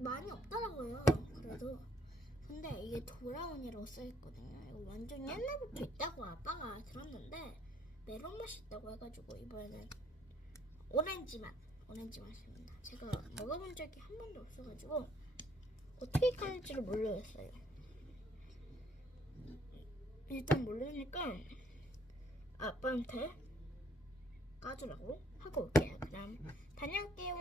많이 없더라고요. 그래도 근데 이게 돌아온이라고 써있거든요. 이거 완전 옛날부터 있다고 아빠가 들었는데 메론 맛이 있다고 해가지고 이번에는 오렌지 맛, 오렌지 맛입니다. 제가 먹어본 적이 한 번도 없어가지고 어떻게 까는지를 모르겠어요. 일단 모르니까 아빠한테 까주라고 하고 올게요. 그럼 다녀올게요.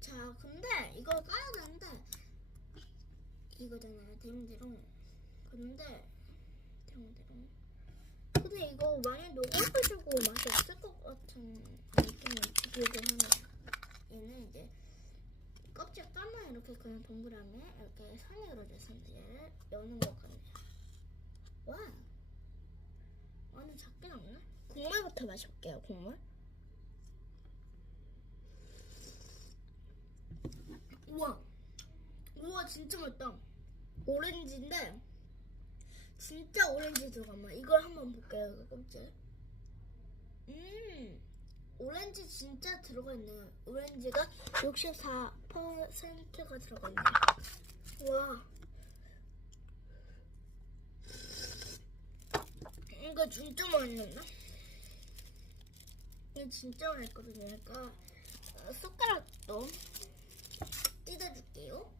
자, 근데 이걸 까야 되는데 이거잖아요. 대문대로. 근데 대문대로. 근데 이거 많이 녹아가지고 맛이 없을 것 같은 느낌이 들긴 하네요. 얘는 이제 껍질 까만 이렇게 그냥 동그라미 이렇게 선이 그려져 있었는데 얘를 여는 것 같네요. 와, 완전 작게 나오네. 국물부터 마셔볼게요. 국물. 우와, 우와 진짜 맛있다. 오렌지인데 진짜 오렌지 들어간 맛. 이걸 한번 볼게요. 그 껍질. 음, 오렌지 진짜 들어가 있네요. 오렌지가 64%가 들어가 있네요. 와. 이거 진짜 맛있는데? 이거 진짜 맛있거든요. 그러니까 어, 숟가락도 뜯어줄게요.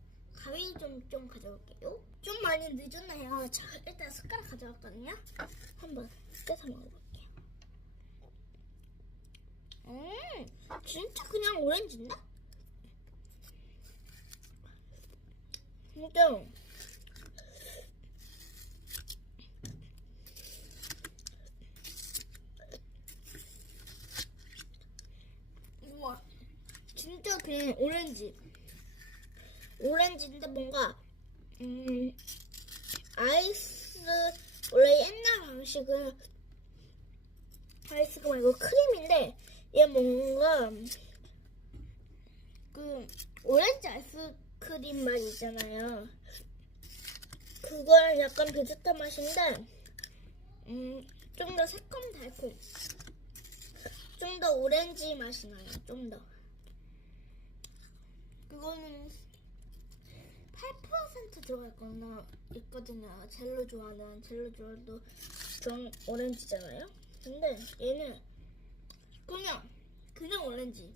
가위 좀, 좀 가져올게요. 좀 많이 늦었나요? 자, 일단 숟가락 가져왔거든요. 한번 뜯어서 먹어볼게요. 음, 진짜 그냥 오렌지인데? 진짜. 우와, 진짜 그냥 오렌지. 오렌지인데 뭔가 음 아이스 원래 옛날 방식은 아이스가 말고 크림인데 얘 뭔가 그 오렌지 아이스크림 맛 있잖아요. 그거랑 약간 비슷한 맛인데 음 좀 더 새콤 달콤 좀 더 오렌지 맛이 나요. 좀 더. 그거는 8% 들어가 있거나 있거든요. 젤로 좋아하는 젤로 좋아도 좀 오렌지잖아요. 근데 얘는 그냥 그냥 오렌지.